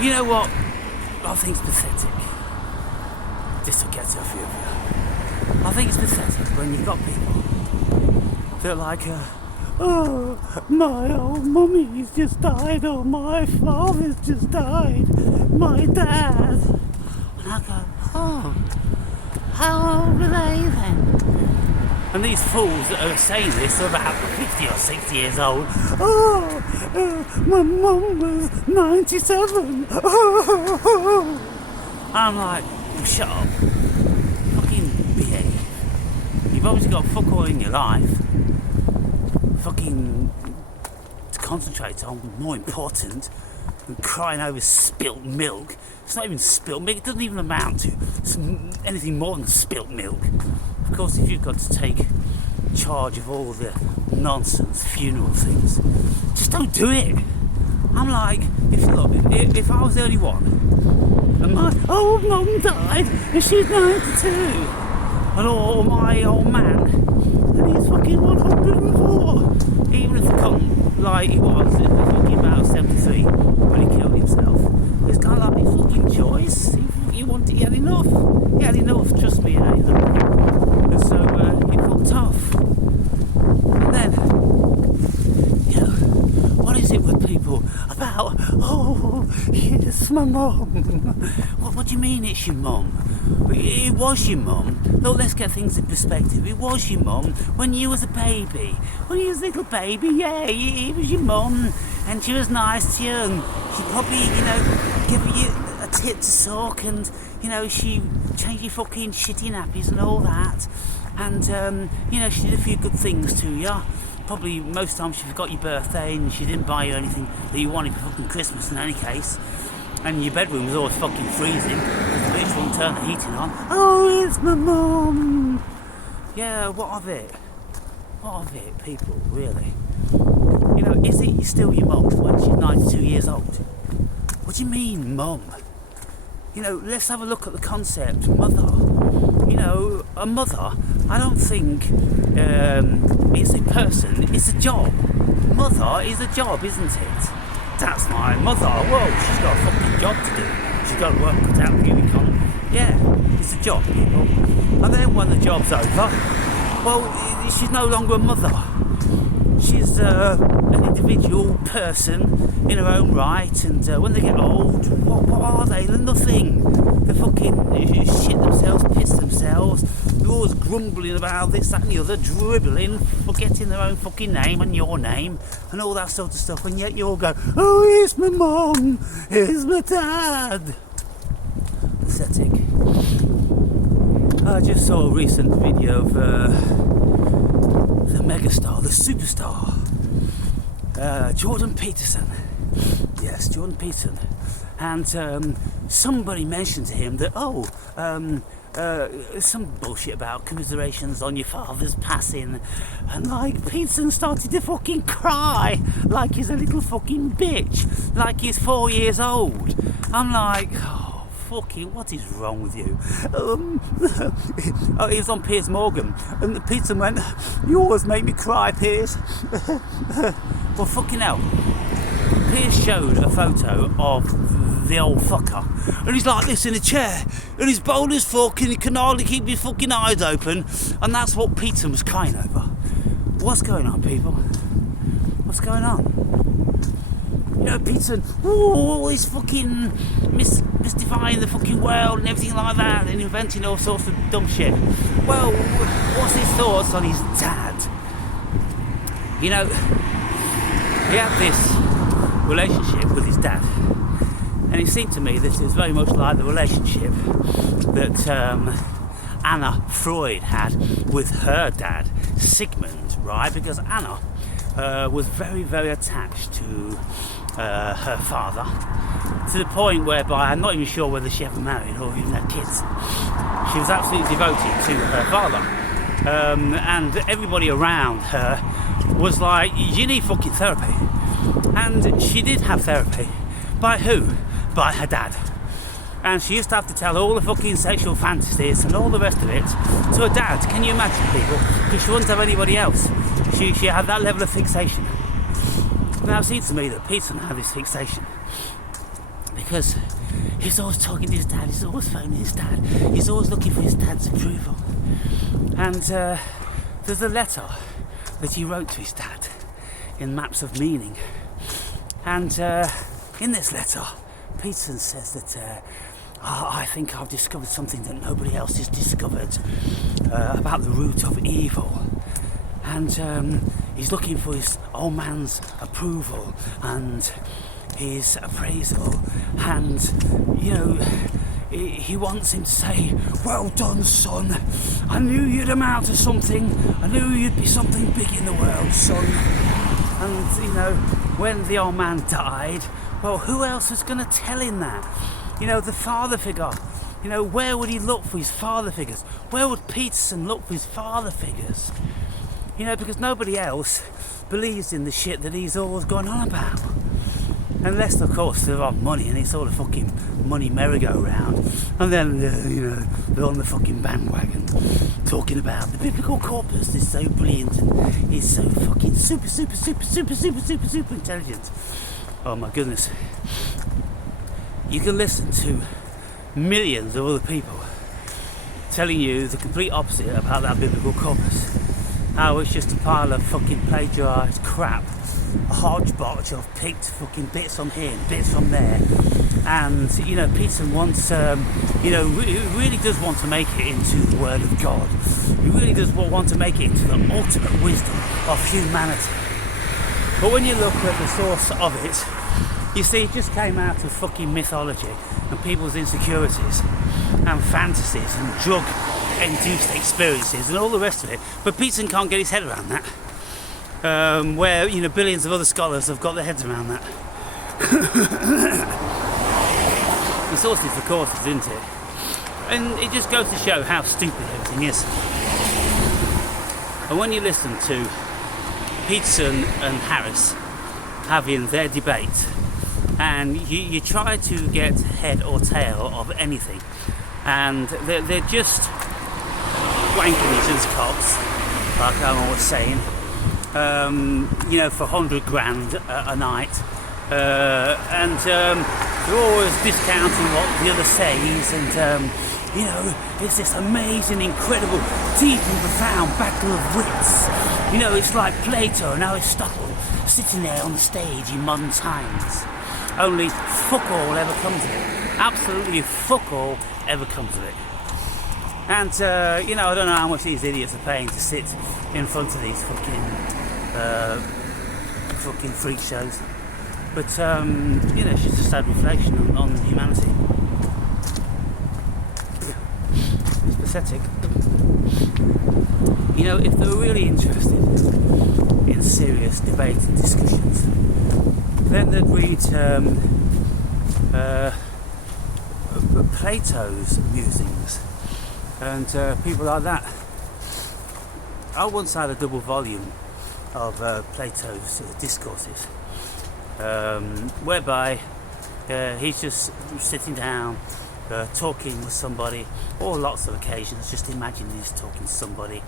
You know what? I think it's pathetic. Just to get a few of you. I think it's pathetic when you've got people that are like, oh, my old mummy's just died, or my father's just died, my dad. And I go, oh, how old are they then? And these fools that are saying this are about 50 or 60 years old. Oh, my mum was 97. Oh. I'm like, well, shut up. Fucking behave. You've obviously got fuck all in your life. Fucking to concentrate on more important than crying over spilt milk. It's not even spilt milk. It doesn't even amount to anything more than spilt milk. Of course, if you've got to take charge of all the nonsense funeral things, just don't do it. I'm like, if I was the only one, and my old mum died, and she's 92, and or my old man, and he's fucking 104, even if the cunt, like he was, fucking about 73 when he killed himself, it's kind of like his fucking choice. He had enough. He had enough, trust me, and so he fucked off. And then, you know, what is it with people about, oh, it's my mum? What do you mean it's your mum? It was your mum. Look, let's get things in perspective. It was your mum when you was a baby. When you was a little baby, yeah, it was your mum. And she was nice to you, and she probably, give you a tit to suck, and, she changed your fucking shitty nappies and all that. And, she did a few good things to you. Probably most times she forgot your birthday and she didn't buy you anything that you wanted for fucking Christmas in any case. And your bedroom was always fucking freezing because the bitch wouldn't turn the heating on. Oh, it's my mum. Yeah, what of it? What of it, people, really? Is it still your mum when she's 92 years old? What do you mean, mum? Let's have a look at the concept, mother. A mother, I don't think it's a person, it's a job. Mother is a job, isn't it? That's my mother. Whoa, she's got a fucking job to do. She's got to work cut out the unicorn. Yeah, it's a job, people. And then when the job's over, well, she's no longer a mother. She's an individual person in her own right, and when they get old, what are they? They're nothing. They fucking shit themselves, piss themselves. They're always grumbling about this, that and the other, dribbling, forgetting their own fucking name and your name and all that sort of stuff, and yet you all go, oh, here's my mum, here's my dad. Pathetic. I just saw a recent video of the megastar, the superstar, Jordan Peterson. Yes, Jordan Peterson. And somebody mentioned to him that, some bullshit about commiserations on your father's passing, and Peterson started to fucking cry like he's a little fucking bitch, like he's 4 years old. I'm like, oh, fucking, what is wrong with you? He was on Piers Morgan, and Peterson went, you always make me cry, Piers. Well, fucking hell. Piers showed a photo of the old fucker, and he's like this in a chair, and he's bold as fuck, and he can hardly keep his fucking eyes open, and that's what Peterson was crying over. What's going on, people? What's going on? Peterson, he's fucking mystifying the fucking world and everything like that, and inventing all sorts of dumb shit. Well, what's his thoughts on his dad? He had this relationship with his dad, and it seemed to me that it was very much like the relationship that Anna Freud had with her dad, Sigmund, right? Because Anna was very, very attached to her father, to the point whereby I'm not even sure whether she ever married or even had kids. She was absolutely devoted to her father, and everybody around her was like, you need fucking therapy. And she did have therapy. By who? By her dad. And she used to have to tell all the fucking sexual fantasies and all the rest of it to her dad. Can you imagine, people? Because she wouldn't have anybody else. She had that level of fixation. Now it seems to me that Peterson had this fixation because he's always talking to his dad, he's always phoning his dad, he's always looking for his dad's approval. And there's a letter that he wrote to his dad in Maps of Meaning. And in this letter, Peterson says that I think I've discovered something that nobody else has discovered about the root of evil. And he's looking for his old man's approval and his appraisal. And, you know, he wants him to say, "Well done, son. I knew you'd amount to something. I knew you'd be something big in the world, son." And, you know, when the old man died, well, who else was going to tell him that? You know, the father figure. You know, where would he look for his father figures? Where would Peterson look for his father figures? You know, because nobody else believes in the shit that he's always gone on about. Unless, of course, they're on money and it's all a fucking money merry-go-round. And then, you know, they're on the fucking bandwagon talking about the biblical corpus is so brilliant and it's so fucking super intelligent. Oh my goodness. You can listen to millions of other people telling you the complete opposite about that biblical corpus. How it's just a pile of fucking plagiarised crap, a hodgepodge of picked fucking bits on here and bits from there. And, you know, Peterson wants, you know, really does want to make it into the Word of God. He really does want to make it into the ultimate wisdom of humanity. But when you look at the source of it, you see, it just came out of fucking mythology and people's insecurities and fantasies and drug-induced experiences and all the rest of it. But Peterson can't get his head around that. Where, you know, billions of other scholars have got their heads around that. The sources, of course, isn't it? And it just goes to show how stupid everything is. And when you listen to Peterson and Harris having their debate, and you try to get head or tail of anything, and they're just wanking each other's cocks, like I'm always saying, you know, for 100 grand a night, and they're always discounting what the other says, and you know, it's this amazing, incredible, deep and profound battle of wits. You know, it's like Plato and Aristotle sitting there on the stage in modern times. Only fuck all ever comes of it. Absolutely fuck all ever comes of it. And, you know, I don't know how much these idiots are paying to sit in front of these fucking freak shows. But, you know, it's just a sad reflection on humanity. It's pathetic. You know, if they're really interested in serious debate and discussions, then they'd read Plato's musings and people like that. I once had a double volume of Plato's discourses, whereby he's just sitting down talking with somebody, or lots of occasions, just imagine he's talking to somebody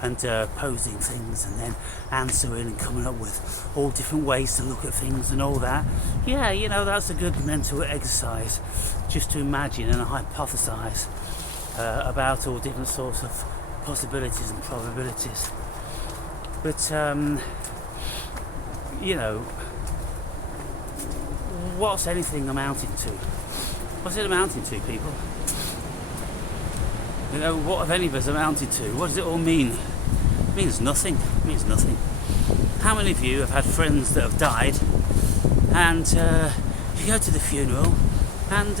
and posing things and then answering and coming up with all different ways to look at things and all that. Yeah, you know, that's a good mental exercise, just to imagine and hypothesize about all different sorts of possibilities and probabilities. But, you know, what's anything amounting to? What's it amounting to, people? You know, what have any of us amounted to? What does it all mean? It means nothing. It means nothing. How many of you have had friends that have died, and you go to the funeral, and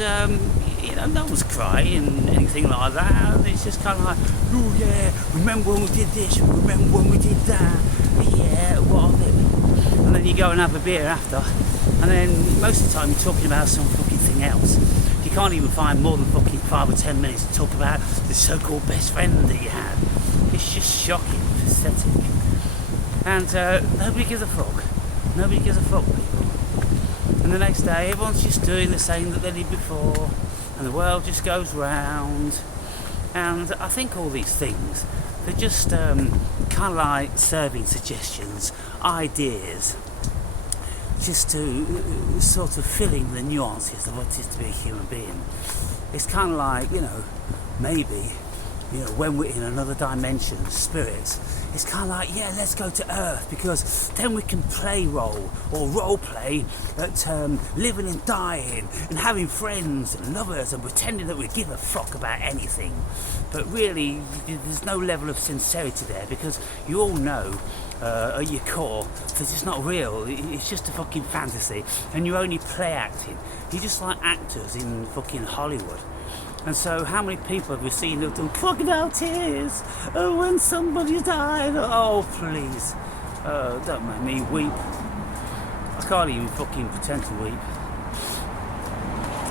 you know, no one's crying, anything like that. It's just kind of like, oh yeah, remember when we did this? Remember when we did that? Yeah, what of it? And then you go and have a beer after, and then most of the time you're talking about some fucking thing else. You can't even find more than fucking 5 or 10 minutes to talk about the so-called best friend that you had. It's just shocking, pathetic. And nobody gives a fuck. Nobody gives a fuck, people. And the next day, everyone's just doing the same that they did before, and the world just goes round. And I think all these things, they're just kind of like serving suggestions, ideas, just to sort of fill in the nuances of what it is to be a human being. It's kind of like, maybe, when we're in another dimension, spirits, it's kind of like, yeah, let's go to Earth, because then we can play role play at living and dying and having friends and lovers and pretending that we give a fuck about anything. But really, there's no level of sincerity there, because you all know at your core that it's not real. It's just a fucking fantasy, and you're only play acting. You're just like actors in fucking Hollywood. And so how many people have we seen who've done crocodile tears when somebody died? Oh, please, don't make me weep. I can't even fucking pretend to weep.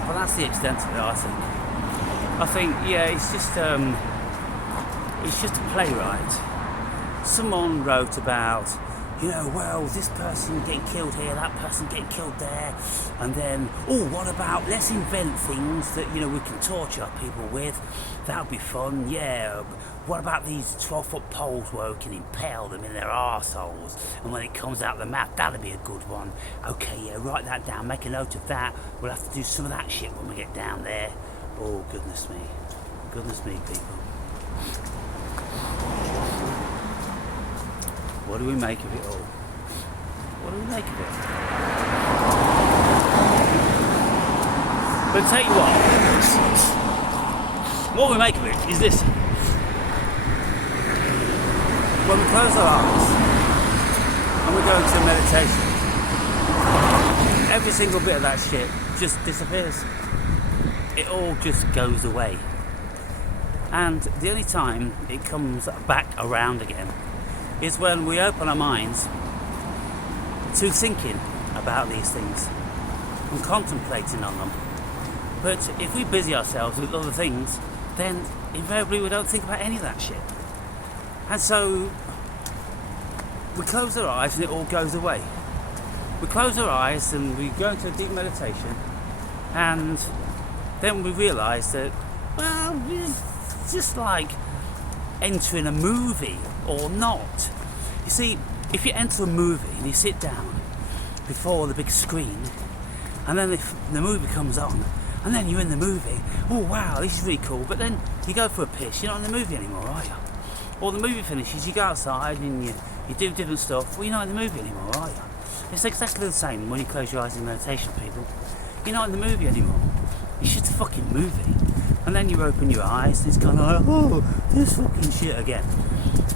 But that's the extent of it, I think. Yeah, it's just a playwright. Someone wrote about, well, this person getting killed here, that person getting killed there, and then, what about, let's invent things that, we can torture people with. That would be fun, yeah. What about these 12-foot poles where we can impale them in their arseholes, and when it comes out the mouth, that'd be a good one. Okay, yeah, write that down, make a note of that. We'll have to do some of that shit when we get down there. Oh, goodness me, people. What do we make of it all? What do we make of it? But tell you what we make of it is this. When we close our eyes and we go into meditation, every single bit of that shit just disappears. It all just goes away. And the only time it comes back around again is when we open our minds to thinking about these things and contemplating on them. But if we busy ourselves with other things, then invariably we don't think about any of that shit. And so we close our eyes and it all goes away. We close our eyes and we go into a deep meditation, and then we realise that, well, it's just like entering a movie or not. You see, if you enter a movie and you sit down before the big screen, and then if the movie comes on, and then you're in the movie, oh wow, this is really cool, but then you go for a piss, you're not in the movie anymore, are you? Or the movie finishes, you go outside and you do different stuff, well, you're not in the movie anymore, are you? It's exactly the same when you close your eyes in meditation, people. You're not in the movie anymore. It's just a fucking movie. And then you open your eyes and it's kind of like, oh, this fucking shit again.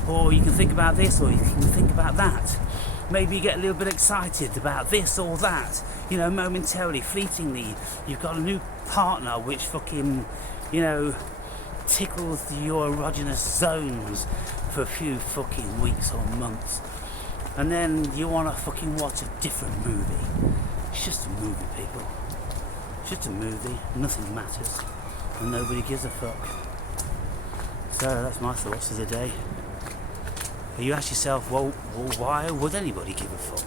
Or you can think about this, or you can think about that. Maybe you get a little bit excited about this or that, momentarily, fleetingly. You've got a new partner which fucking, tickles your erogenous zones for a few fucking weeks or months. And then you want to fucking watch a different movie. It's just a movie, people. It's just a movie. Nothing matters. And nobody gives a fuck. So that's my thoughts of the day. You ask yourself, well, why would anybody give a fuck?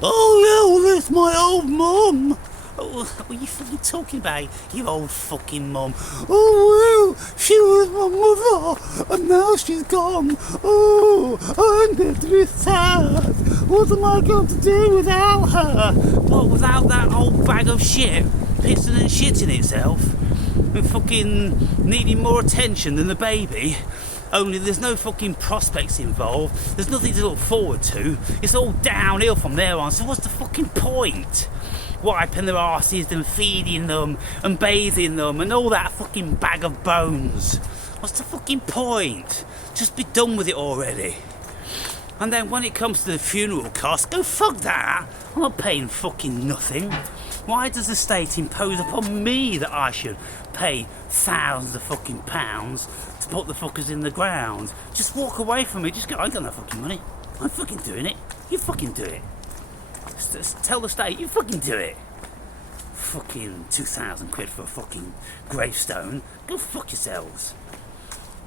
Oh yeah, well that's my old mum. Oh, what are you fucking talking about, you old fucking mum? Oh well, she was my mother, and now she's gone. Oh, I'm going to be sad. What am I going to do without her? What, without that old bag of shit, pissing and shitting itself, and fucking needing more attention than the baby? Only there's no fucking prospects involved. There's nothing to look forward to. It's all downhill from there on. So what's the fucking point? Wiping their arses and feeding them and bathing them and all that fucking bag of bones. What's the fucking point? Just be done with it already. And then when it comes to the funeral costs, go fuck that. I'm not paying fucking nothing. Why does the state impose upon me that I should pay thousands of fucking pounds to put the fuckers in the ground? Just walk away from me. Just go, I ain't got no fucking money. I'm fucking doing it. You fucking do it. Just tell the state, you fucking do it. Fucking 2,000 quid for a fucking gravestone. Go fuck yourselves.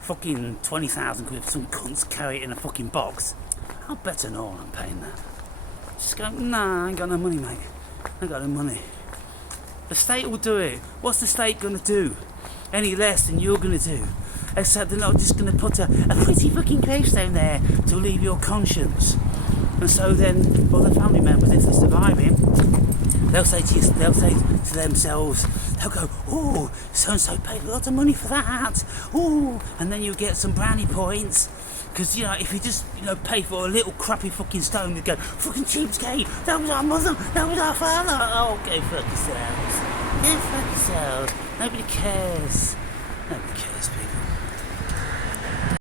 Fucking 20,000 quid for some cunts carry it in a fucking box. I'll bet an all I'm paying that. Just go, nah, I ain't got no money, mate. I ain't got no money. The state will do it. What's the state going to do? Any less than you're going to do. Except they're not just going to put a pretty fucking gravestone there to relieve your conscience. And so then, well, the family members, if they're surviving, they'll say to themselves, they'll go, oh, so-and-so paid a lot of money for that, oh, and then you get some brownie points, because, you know, if you just, you know, pay for a little crappy fucking stone, you go, fucking cheapskate, that was our mother, that was our father, oh, go fuck yourselves, go fuck yourselves, nobody cares, people.